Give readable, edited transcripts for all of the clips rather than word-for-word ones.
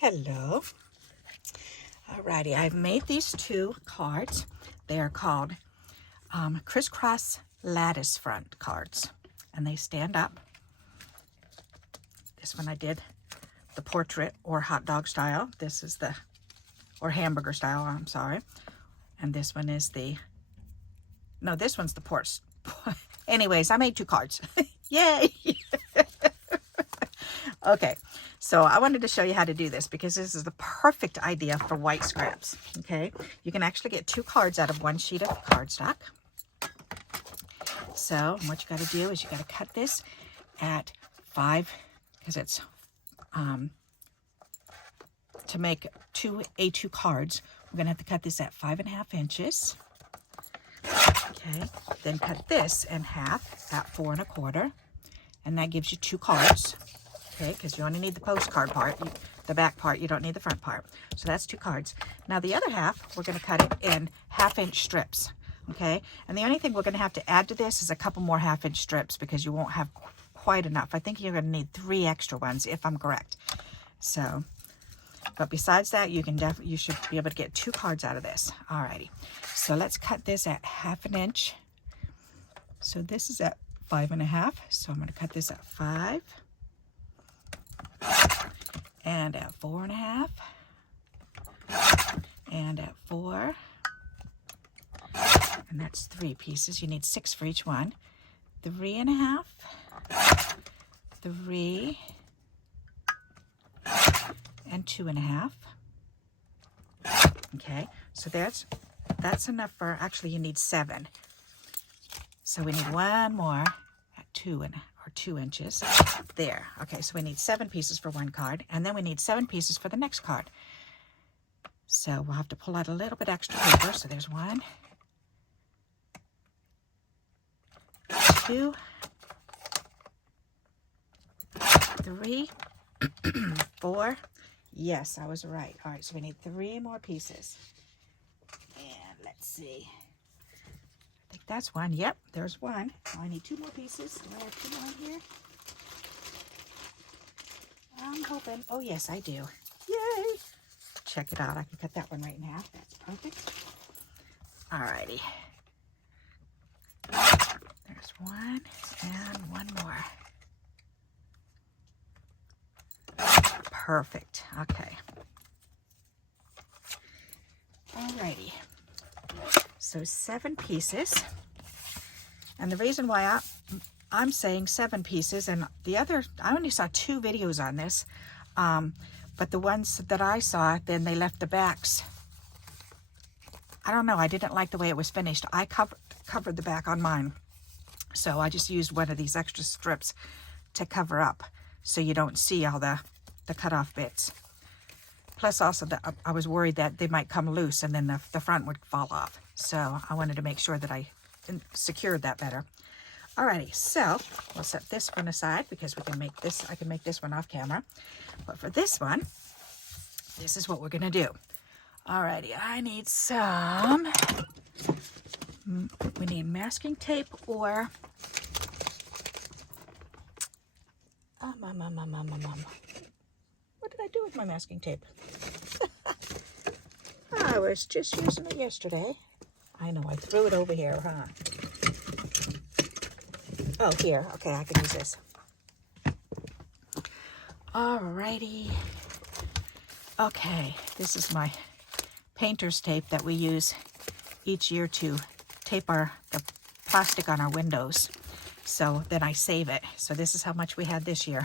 Hello. Alrighty, I've made these two cards. They are called Criss-cross Lattice front cards, and they stand up. This one I did the portrait or hot dog style. This is the, or hamburger style, I'm sorry. And this one is the, no, this one's the porch. Anyways, I made two cards. Yay! Okay, so I wanted to show you how to do this because this is the perfect idea for white scraps. Okay, you can actually get two cards out of one sheet of cardstock. So what you got to do is you got to cut this at 5, because it's to make two A2 cards. We're gonna have to cut this at 5.5 inches. Okay, then cut this in half at 4 1/4, and that gives you two cards. Okay, because you only need the postcard part, the back part, you don't need the front part. So that's two cards. Now the other half, we're going to cut it in 1/2 inch strips. Okay, and the only thing we're going to have to add to this is a couple more 1/2 inch strips because you won't have quite enough. I think you're going to need 3 extra ones if I'm correct. So, but besides that, you should be able to get two cards out of this. Alrighty, so let's cut this at 1/2 inch. So this is at 5 1/2. So I'm going to cut this at 5. And at 4 1/2, and at 4, and that's 3 pieces. You need 6 for each one. 3 1/2, 3, and 2 1/2. Okay, so that's enough for, actually you need 7. So we need one more at 2 inches there. Okay, so we need 7 pieces for one card, and then we need 7 pieces for the next card. So we'll have to pull out a little bit extra paper. So there's 1, 2, 3, 4. Yes, I was right. All right, so we need 3 more pieces. And let's see. I think that's 1. Yep, there's 1. Now I need 2 more pieces. Do I have 2 more here? I'm hoping. Oh, yes, I do. Yay! Check it out. I can cut that one right in half. That's perfect. Alrighty. There's 1 and 1 more. Perfect. Okay. Alrighty. So 7 pieces. And the reason why I'm saying 7 pieces, and the other, I only saw 2 videos on this, but the ones that I saw, then they left the backs. I don't know, I didn't like the way it was finished. I covered the back on mine. So I just used one of these extra strips to cover up so you don't see all the cut off bits. Plus also I was worried that they might come loose and then the front would fall off. So I wanted to make sure that I secured that better. Alrighty, so we'll set this one aside because we can make this, I can make this one off camera. But for this one, this is what we're gonna do. Alrighty, I need some, we need masking tape or, what did I do with my masking tape? I was just using it yesterday. I know, I threw it over here, huh? Oh, here. Okay, I can use this. Alrighty. Okay, this is my painter's tape that we use each year to tape the plastic on our windows. So then I save it. So this is how much we had this year.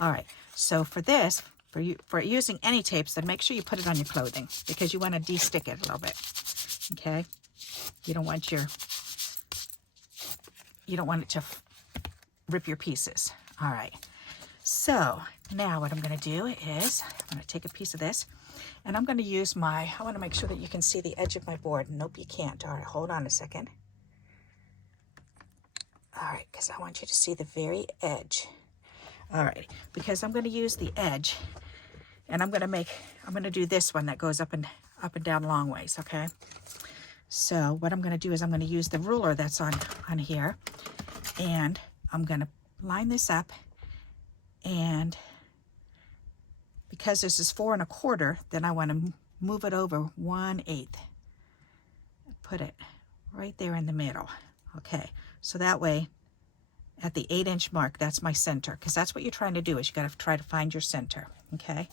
Alright, so for this, for using any tapes, then make sure you put it on your clothing because you want to de-stick it a little bit. Okay? You don't want it to rip your pieces. All right. So now what I'm going to do is I'm going to take a piece of this and I'm going to use I want to make sure that you can see the edge of my board. Nope, you can't. All right, hold on a second. All right, because I want you to see the very edge. All right, because I'm going to use the edge and I'm going to do this one that goes up and down long ways, okay? So what I'm going to do is I'm going to use the ruler that's on here, and I'm going to line this up, and because this is 4 1/4, then I want to move it over 1/8. Put it right there in the middle. Okay, so that way at the 8-inch mark, that's my center, because that's what you're trying to do, is you got to try to find your center. Okay,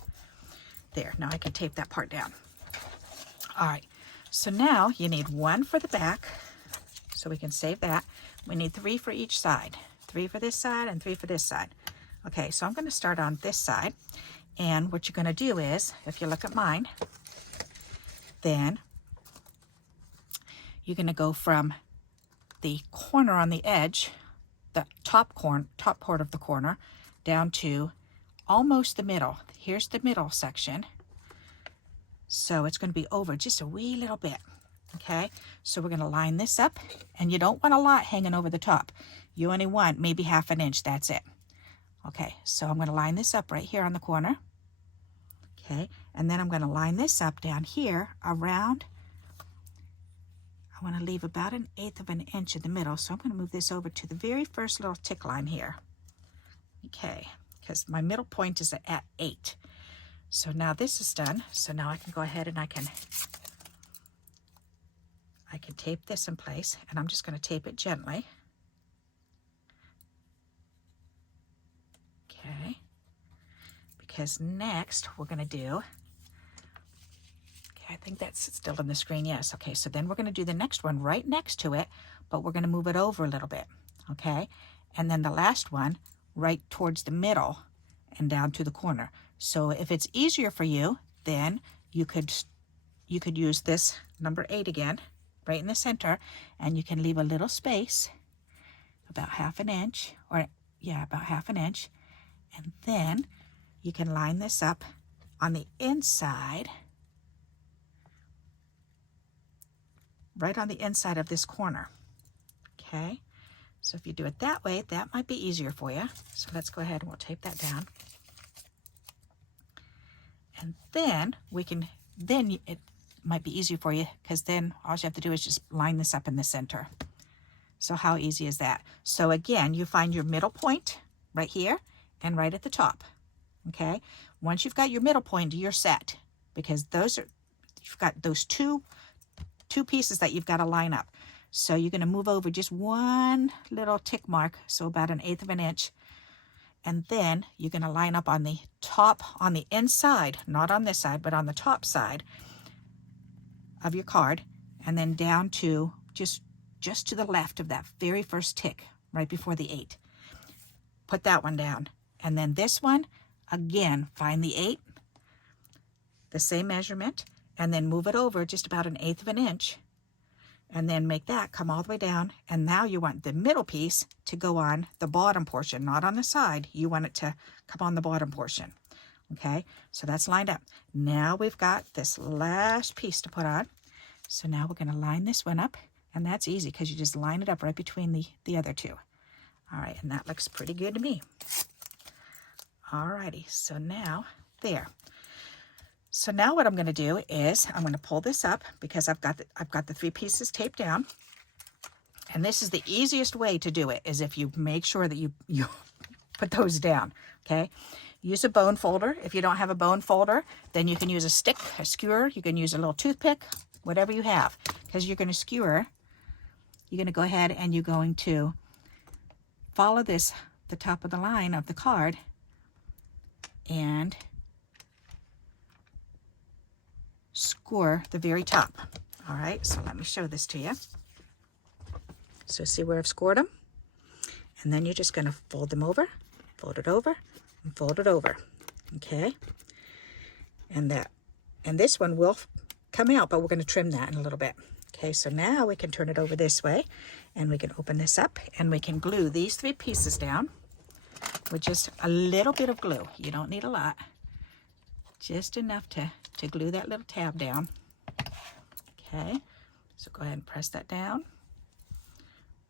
there. Now I can tape that part down. All right, so now you need 1 for the back, so we can save that. We need 3 for each side. 3 for this side and 3 for this side. Okay, so I'm going to start on this side, and what you're going to do is, if you look at mine, then you're going to go from the corner on the edge, the top part of the corner, down to almost the middle. Here's the middle section. So it's going to be over just a wee little bit. Okay, so we're going to line this up, and you don't want a lot hanging over the top. You only want maybe 1/2 inch, that's it. Okay, so I'm going to line this up right here on the corner. Okay, and then I'm going to line this up down here around. I want to leave about 1/8 of an inch in the middle, so I'm going to move this over to the very first little tick line here. Okay, because my middle point is at 8. So now this is done, so now I can go ahead and I can tape this in place, and I'm just going to tape it gently. Okay, because next we're going to do, I think that's still on the screen, yes. Okay, so then we're going to do the next one right next to it, but we're going to move it over a little bit, okay? And then the last one right towards the middle and down to the corner. So if it's easier for you, then you could use this number 8 again, right in the center, and you can leave a little space, about 1/2 inch, or yeah, about 1/2 inch, and then you can line this up on the inside, right on the inside of this corner. Okay, so if you do it that way, that might be easier for you. So let's go ahead and we'll tape that down. And then we can, then it might be easier for you, because then all you have to do is just line this up in the center. So how easy is that? So again, you find your middle point right here and right at the top. Okay, once you've got your middle point, you're set, because those are, you've got those two pieces that you've got to line up. So you're going to move over just 1 little tick mark, so about 1/8 of an inch, and then you're going to line up on the top, on the inside, not on this side, but on the top side of your card, and then down to just to the left of that very first tick, right before the 8. Put that one down, and then this one, again, find the 8, the same measurement, and then move it over just about 1/8 of an inch, and then make that come all the way down. And now you want the middle piece to go on the bottom portion, not on the side. You want it to come on the bottom portion. Okay, so that's lined up. Now we've got this last piece to put on. So now we're going to line this one up, and that's easy because you just line it up right between the other two. All right, and that looks pretty good to me. All righty, so now there. So now what I'm going to do is I'm going to pull this up, because I've got the 3 pieces taped down. And this is the easiest way to do it, is if you make sure that you put those down. Okay, use a bone folder. If you don't have a bone folder, then you can use a stick, a skewer. You can use a little toothpick, whatever you have, because you're going to skewer. You're going to go ahead and you're going to follow this, the top of the line of the card, and score the very top. All right, so let me show this to you. So see where I've scored them? And then you're just going to fold them over, fold it over, and fold it over. Okay, and this one will come out, but we're going to trim that in a little bit. Okay, so now we can turn it over this way, and we can open this up, and we can glue these 3 pieces down with just a little bit of glue. You don't need a lot, just enough to glue that little tab down. Okay, so go ahead and press that down.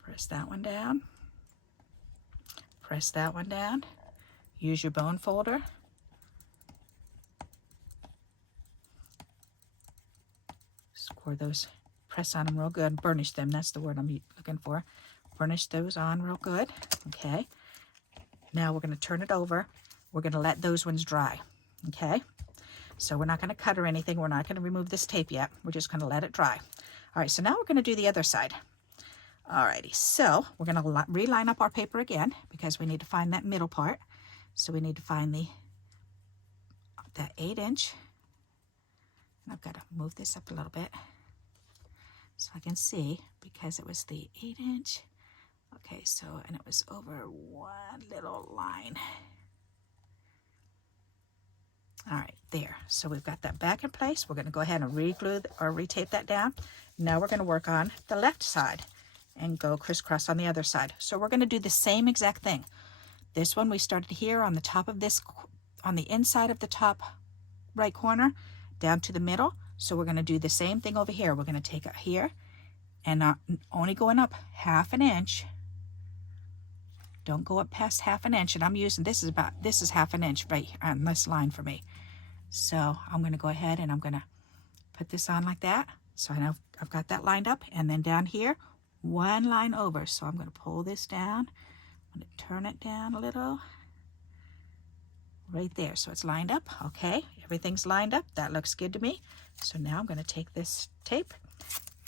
Press that one down. Press that one down. Use your bone folder. Score those, press on them real good. Burnish them, that's the word I'm looking for. Burnish those on real good. Okay, now we're going to turn it over. We're going to let those ones dry. Okay, so we're not going to cut or anything. We're not going to remove this tape yet. We're just going to let it dry. All right, so now we're going to do the other side. Alrighty, so we're going to reline up our paper again because we need to find that middle part. So we need to find that 8-inch. And I've got to move this up a little bit so I can see, because it was the 8-inch. Okay, so, and it was over one little line. All right, there. So we've got that back in place. We're going to go ahead and re-glue or retape that down. Now we're going to work on the left side and go crisscross on the other side. So we're going to do the same exact thing. This one we started here on the top of this, on the inside of the top right corner, down to the middle. So we're going to do the same thing over here. We're going to take it here and only going up 1/2 inch. Don't go up past 1/2 inch. And I'm using, this is 1/2 inch right on this line for me. So I'm going to go ahead and I'm going to put this on like that. So I know I've got that lined up, and then down here, one line over. So I'm going to pull this down. I'm going to turn it down a little. Right there. So it's lined up. Okay. Everything's lined up. That looks good to me. So now I'm going to take this tape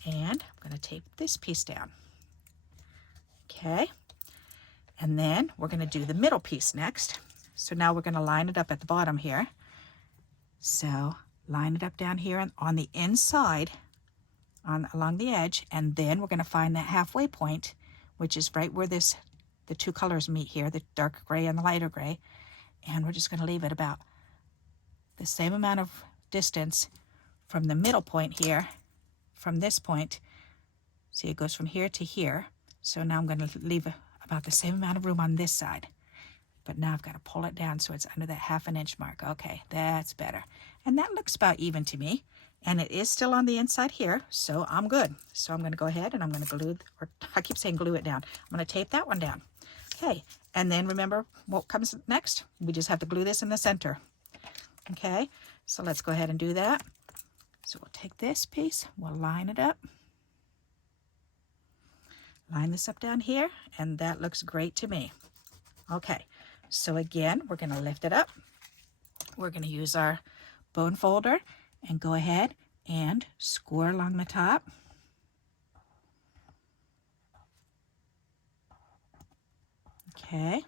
and I'm going to tape this piece down. Okay. And then we're going to do the middle piece next. So now we're going to line it up at the bottom here. So line it up down here on the inside, along the edge, and then we're going to find that halfway point, which is right where the two colors meet here, the dark gray and the lighter gray, and we're just going to leave it about the same amount of distance from the middle point here, from this point. See, it goes from here to here. So now I'm going to leave about the same amount of room on this side, but now I've got to pull it down so it's under that 1/2 inch mark. Okay, that's better, and that looks about even to me. And it is still on the inside here, so I'm good. So I'm going to go ahead and I'm going to glue, or I keep saying glue it down. I'm going to tape that one down. Okay, and then remember what comes next? We just have to glue this in the center. Okay, so let's go ahead and do that. So we'll take this piece, we'll line it up. Line this up down here, and that looks great to me. Okay, so again, we're going to lift it up. We're going to use our bone folder and go ahead and score along the top. Okay,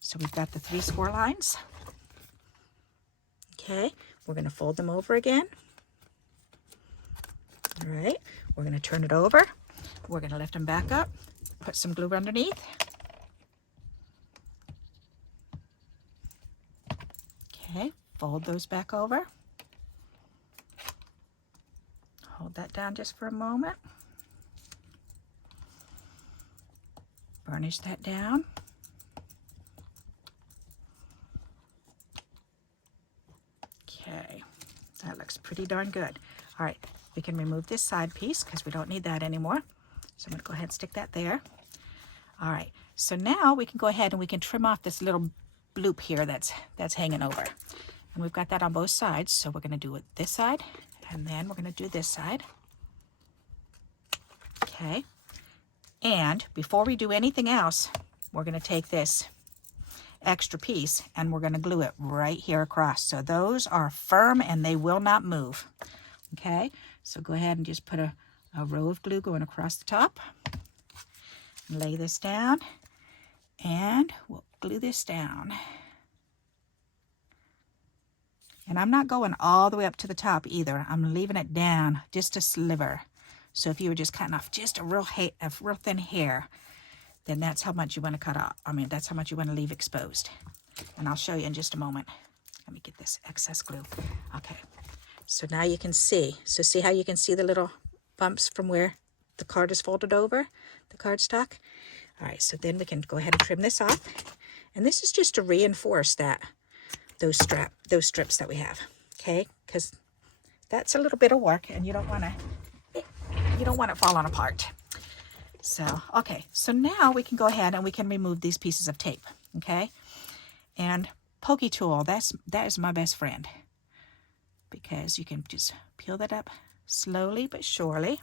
so we've got the 3 score lines. Okay, we're going to fold them over again. All right, we're going to turn it over. We're going to lift them back up, put some glue underneath. Okay, fold those back over. Hold that down just for a moment. Burnish that down. Okay, that looks pretty darn good. All right, we can remove this side piece because we don't need that anymore. So I'm going to go ahead and stick that there. All right, so now we can go ahead and we can trim off this little bloop here that's hanging over. And we've got that on both sides, so we're going to do it this side, and then we're going to do this side. Okay, and before we do anything else, we're going to take this extra piece and we're going to glue it right here across. So those are firm and they will not move. Okay, so go ahead and just put a row of glue going across the top. Lay this down and we'll glue this down. And I'm not going all the way up to the top either. I'm leaving it down just a sliver. So if you were just cutting off just a real thin hair, then that's how much you want to cut off. I mean, that's how much you want to leave exposed. And I'll show you in just a moment. Let me get this excess glue. Okay, so now you can see. So see how you can see the little bumps from where the card is folded over, the cardstock? All right, so then we can go ahead and trim this off. And this is just to reinforce those strips that we have, okay? Because that's a little bit of work and you don't want it falling apart. So, okay, so now we can go ahead and we can remove these pieces of tape, okay? And pokey tool, that is my best friend, because you can just peel that up slowly but surely.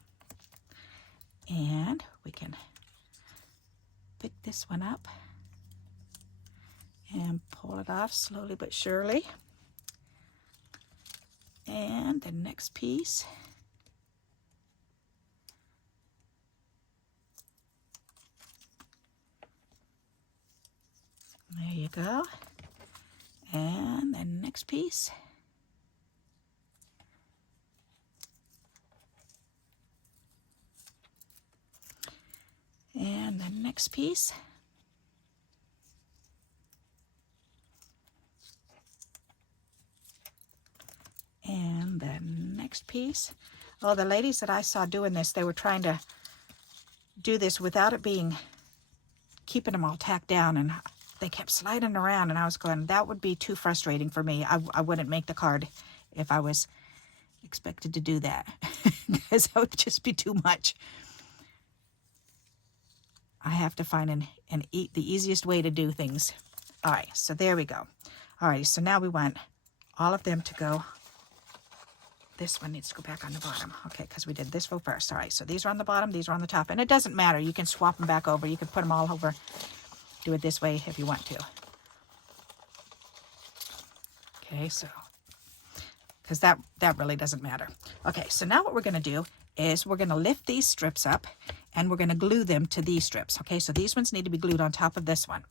And we can pick this one up and pull it off slowly but surely. And the next piece. There you go. And the next piece. And the next piece. And the next piece. Oh, the ladies that I saw doing this, they were trying to do this without it being, keeping them all tacked down, and they kept sliding around, and I was going, that would be too frustrating for me. I wouldn't make the card if I was expected to do that, because that would just be too much. I have to find the easiest way to do things. All right, so there we go. All right, so now we want all of them to go. This one needs to go back on the bottom. Okay, because we did this row first. All right, so these are on the bottom, these are on the top. And it doesn't matter. You can swap them back over. You can put them all over. Do it this way if you want to. Okay, so, because that really doesn't matter. Okay, so now what we're going to do is we're going to lift these strips up and we're going to glue them to these strips. Okay, so these ones need to be glued on top of this one.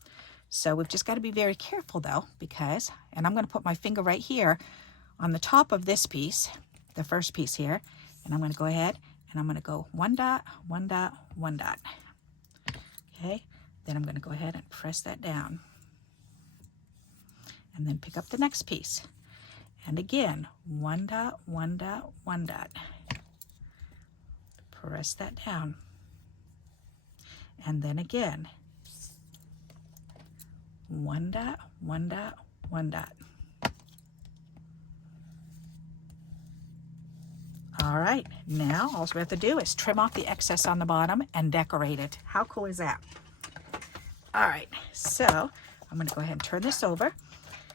So we've just got to be very careful though, because, and I'm going to put my finger right here on the top of this piece, the first piece here, and I'm going to go ahead and I'm going to go one dot, one dot, one dot. Okay, then I'm going to go ahead and press that down. And then pick up the next piece. And again, one dot, one dot, one dot. Press that down. And then again, one dot, one dot, one dot. All right, now all we have to do is trim off the excess on the bottom and decorate it. How cool is that? All right, so I'm going to go ahead and turn this over,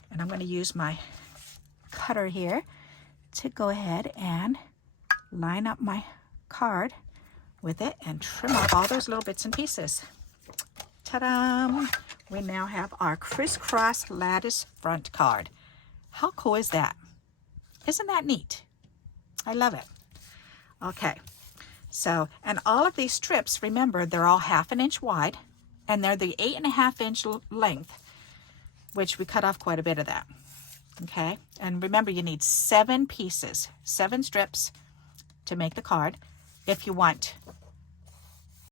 and I'm going to use my cutter here to go ahead and line up my card with it and trim off all those little bits and pieces. Ta-da! We now have our crisscross lattice front card. How cool is that? Isn't that neat? I love it. Okay, so, and all of these strips, remember, they're all 1/2 inch wide, and they're the 8.5 inch length, which we cut off quite a bit of that. Okay, and remember, you need 7 pieces, 7 strips to make the card. If you want